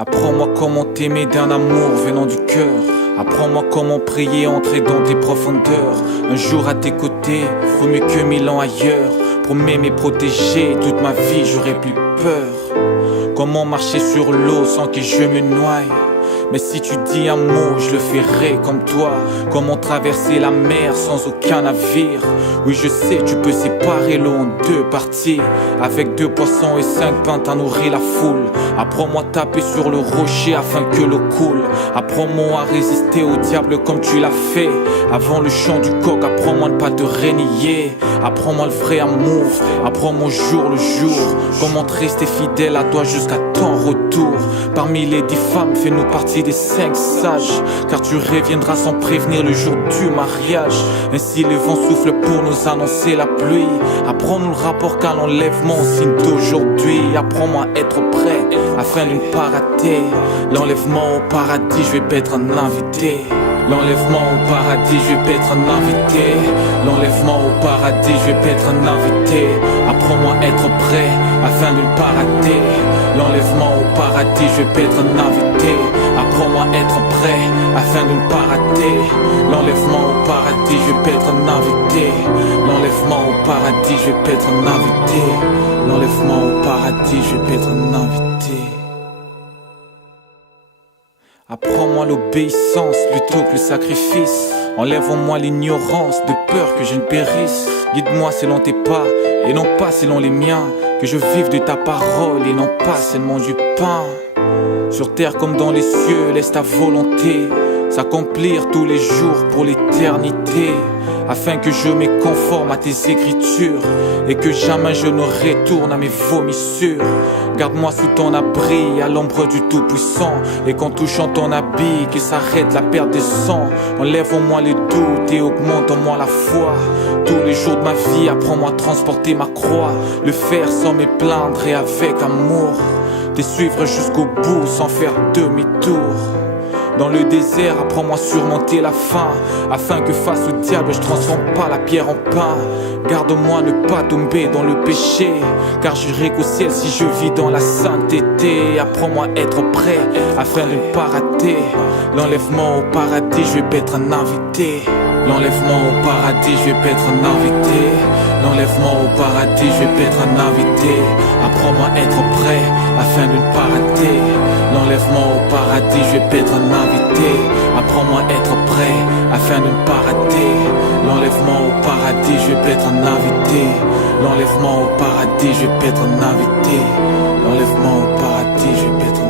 Apprends-moi comment t'aimer d'un amour venant du cœur. Apprends-moi comment prier, entrer dans tes profondeurs. Un jour à tes côtés, vaut mieux que 1000 ans ailleurs. Pour m'aimer, protéger, toute ma vie j'aurais plus peur. Comment marcher sur l'eau sans que je me noie? Mais si tu dis un mot, je le ferai comme toi. Comment traverser la mer sans aucun navire? Oui, je sais, tu peux séparer l'eau en deux parties. Avec 2 poissons et 5 pains, t'as nourri la foule. Apprends-moi à taper sur le rocher afin que l'eau coule. Apprends-moi à résister au diable comme tu l'as fait. Avant le chant du coq, apprends-moi à ne pas te renier. Apprends-moi le vrai amour, apprends-moi jour le jour. Comment te rester fidèle à toi jusqu'à ton retour. Parmi les 10 femmes, fais-nous partie des 5 sages. Car tu reviendras sans prévenir le jour du mariage. Ainsi le vent souffle pour nous annoncer la pluie. Apprends-nous le rapport qu'à l'enlèvement, signe d'aujourd'hui. Apprends-moi à être prêt afin de ne pas rater l'enlèvement au paradis, je vais pas être un invité. L'enlèvement au paradis, je vais pas être un invité. L'enlèvement au paradis, je vais pas être un invité. Apprends-moi à être prêt afin de ne pas rater l'enlèvement au paradis, je vais pas être un invité. Apprends-moi à être prêt afin de ne pas rater l'enlèvement au paradis, je vais pas être un invité. L'enlèvement au paradis, je vais pas être un invité. L'enlèvement au paradis, je vais pas être un invité. Apprends-moi l'obéissance plutôt que le sacrifice. Enlève en moi l'ignorance de peur que je ne périsse. Guide-moi selon tes pas et non pas selon les miens. Que je vive de ta parole et non pas seulement du pain. Sur terre comme dans les cieux, laisse ta volonté s'accomplir tous les jours pour l'éternité. Afin que je me conforme à tes écritures et que jamais je ne retourne à mes vomissures. Garde-moi sous ton abri, à l'ombre du Tout-Puissant. Et qu'en touchant ton habit, que s'arrête la perte des sangs. Enlève en moi les doutes et augmente en moi la foi. Tous les jours de ma vie, apprends-moi à transporter ma croix. Le faire sans me plaindre et avec amour. Te suivre jusqu'au bout sans faire demi-tour. Dans le désert, apprends-moi à surmonter la faim. Afin que face au diable, je transforme pas la pierre en pain. Garde-moi ne pas tomber dans le péché. Car j'irai qu'au ciel si je vis dans la sainteté. Apprends-moi à être prêt afin de ne pas rater l'enlèvement au paradis, je vais pas être un invité. L'enlèvement au paradis, je vais pas être un invité. L'enlèvement au paradis, je vais pas être un invité. Apprends-moi à être prêt afin de ne pas rater l'enlèvement au paradis, je vais pas être un invité. Apprends-moi à être prêt afin de ne pas rater l'enlèvement au paradis, je vais pas être un invité. L'enlèvement au paradis, je vais pas être un invité. L'enlèvement au paradis, je vais pas être un invité.